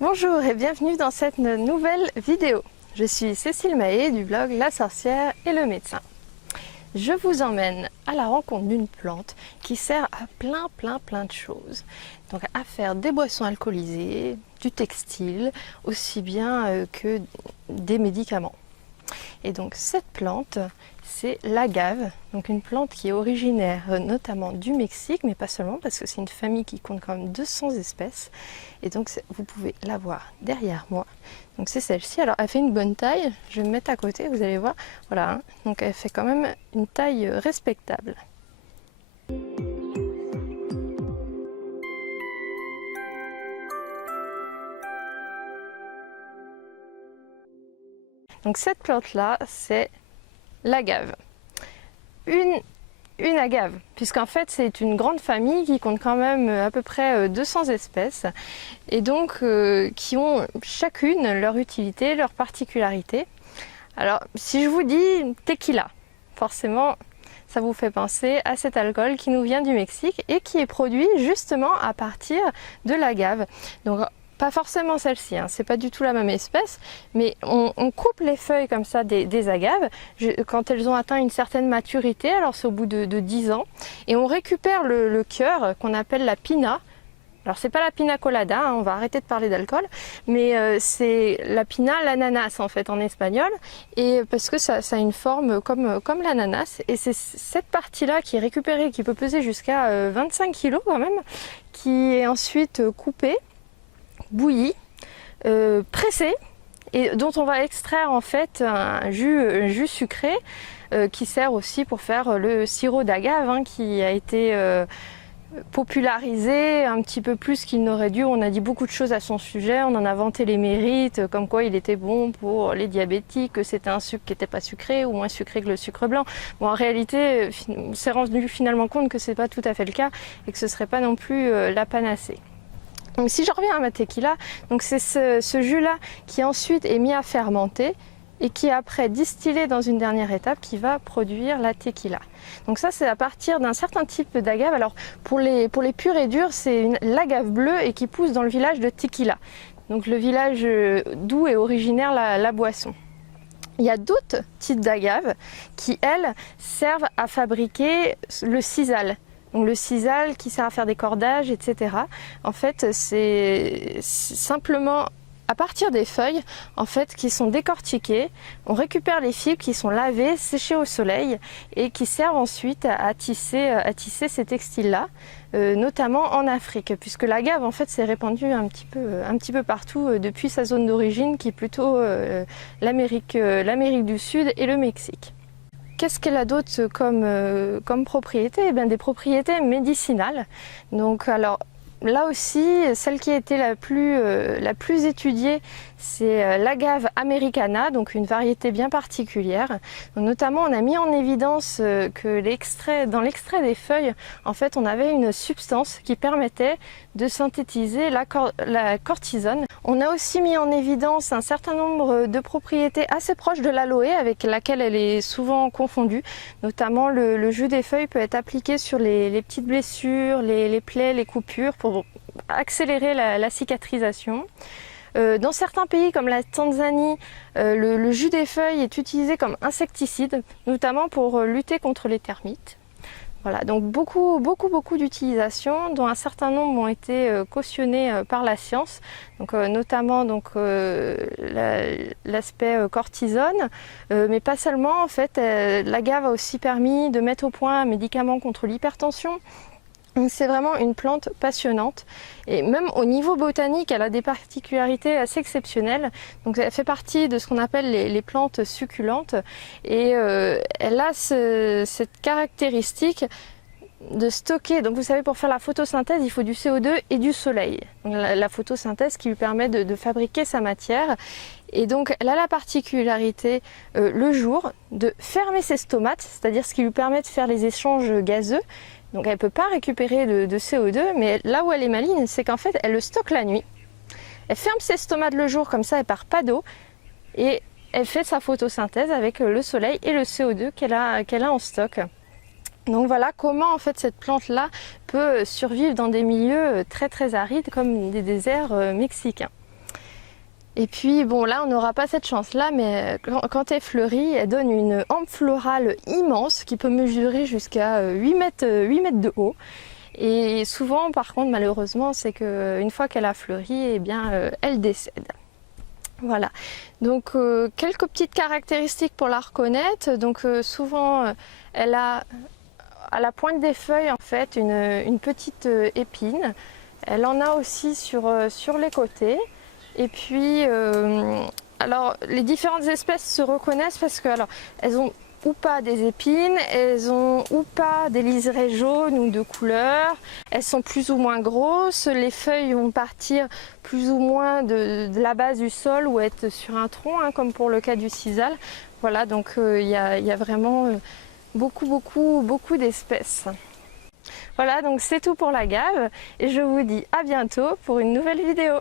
Bonjour et bienvenue dans cette nouvelle vidéo. Je suis Cécile Mahé du blog La Sorcière et le Médecin. Je vous emmène à la rencontre d'une plante qui sert à plein de choses. Donc à faire des boissons alcoolisées, du textile, aussi bien que des médicaments. Et donc cette plante, c'est l'agave, donc une plante qui est originaire notamment du Mexique, mais pas seulement, parce que c'est une famille qui compte quand même 200 espèces. Et donc vous pouvez la voir derrière moi. Donc c'est celle-ci. Alors elle fait une bonne taille, je vais me mettre à côté, vous allez voir. Voilà, hein. Donc elle fait quand même une taille respectable. Donc cette plante-là, c'est l'agave. Une agave, puisqu'en fait c'est une grande famille qui compte quand même à peu près 200 espèces et donc qui ont chacune leur utilité, leur particularité. Alors si je vous dis tequila, forcément ça vous fait penser à cet alcool qui nous vient du Mexique et qui est produit justement à partir de l'agave. Donc pas forcément celle-ci, hein, c'est pas du tout la même espèce, mais on coupe les feuilles comme ça des agaves quand elles ont atteint une certaine maturité, alors c'est au bout de 10 ans, et on récupère le cœur qu'on appelle la pina. Alors c'est pas la pina colada, hein, on va arrêter de parler d'alcool, mais c'est la pina, l'ananas en fait en espagnol, et parce que ça a une forme comme l'ananas, et c'est cette partie-là qui est récupérée, qui peut peser jusqu'à 25 kg quand même, qui est ensuite coupée, bouillie, pressée, et dont on va extraire en fait un jus sucré qui sert aussi pour faire le sirop d'agave, hein, qui a été popularisé un petit peu plus qu'il n'aurait dû. On a dit beaucoup de choses à son sujet, on en a vanté les mérites, comme quoi il était bon pour les diabétiques, que c'était un sucre qui n'était pas sucré ou moins sucré que le sucre blanc. Bon, en réalité, on s'est rendu finalement compte que c'est pas tout à fait le cas et que ce serait pas non plus la panacée. Donc si je reviens à ma tequila, donc c'est ce jus-là qui ensuite est mis à fermenter et qui est après distillé dans une dernière étape qui va produire la tequila. Donc ça c'est à partir d'un certain type d'agave. Alors pour les purs et durs, c'est l'agave bleue et qui pousse dans le village de Tequila. Donc le village d'où est originaire la boisson. Il y a d'autres types d'agaves qui, elles, servent à fabriquer le sisal. Donc le sisal qui sert à faire des cordages, etc. En fait, c'est simplement à partir des feuilles en fait, qui sont décortiquées. On récupère les fibres qui sont lavées, séchées au soleil et qui servent ensuite à tisser ces textiles-là, notamment en Afrique, puisque l'agave en fait s'est répandue un petit peu partout depuis sa zone d'origine qui est plutôt l'Amérique du Sud et le Mexique. Qu'est-ce qu'elle a d'autre comme propriété? Eh bien, des propriétés médicinales. Donc, alors, là aussi, celle qui a été la plus étudiée, c'est l'agave americana, donc une variété bien particulière. Donc, notamment, on a mis en évidence que dans l'extrait des feuilles, en fait, on avait une substance qui permettait de synthétiser la cortisone. On a aussi mis en évidence un certain nombre de propriétés assez proches de l'aloe, avec laquelle elle est souvent confondue. Notamment, le jus des feuilles peut être appliqué sur les petites blessures, les plaies, les coupures, pour accélérer la cicatrisation. Dans certains pays comme la Tanzanie, le jus des feuilles est utilisé comme insecticide, notamment pour lutter contre les termites. Voilà, donc beaucoup d'utilisations, dont un certain nombre ont été cautionnées par la science, donc, notamment l'aspect cortisone, mais pas seulement. En fait, l'agave a aussi permis de mettre au point un médicament contre l'hypertension. C'est vraiment une plante passionnante et même au niveau botanique, elle a des particularités assez exceptionnelles. Donc elle fait partie de ce qu'on appelle les plantes succulentes et elle a cette caractéristique de stocker. Donc vous savez, pour faire la photosynthèse, il faut du CO2 et du soleil. Donc, la photosynthèse qui lui permet de fabriquer sa matière. Et donc elle a la particularité le jour de fermer ses stomates, c'est-à-dire ce qui lui permet de faire les échanges gazeux. Donc elle ne peut pas récupérer de CO2, mais là où elle est maligne, c'est qu'en fait elle le stocke la nuit. Elle ferme ses stomates le jour, comme ça elle part pas d'eau, et elle fait sa photosynthèse avec le soleil et le CO2 qu'elle a en stock. Donc voilà comment en fait cette plante-là peut survivre dans des milieux très arides comme des déserts mexicains. Et puis bon, là on n'aura pas cette chance-là, mais quand elle fleurit, elle donne une hampe florale immense qui peut mesurer jusqu'à 8 mètres de haut. Et souvent, par contre, malheureusement, c'est qu'une fois qu'elle a fleuri, eh bien, elle décède. Voilà, donc quelques petites caractéristiques pour la reconnaître. Donc souvent, elle a à la pointe des feuilles en fait une petite épine. Elle en a aussi sur les côtés. Et puis, alors les différentes espèces se reconnaissent parce que alors elles ont ou pas des épines, elles ont ou pas des liserés jaunes ou de couleur, elles sont plus ou moins grosses, les feuilles vont partir plus ou moins de la base du sol ou être sur un tronc, hein, comme pour le cas du sisal. Voilà, donc il y a vraiment beaucoup d'espèces. Voilà, donc c'est tout pour la gave et je vous dis à bientôt pour une nouvelle vidéo.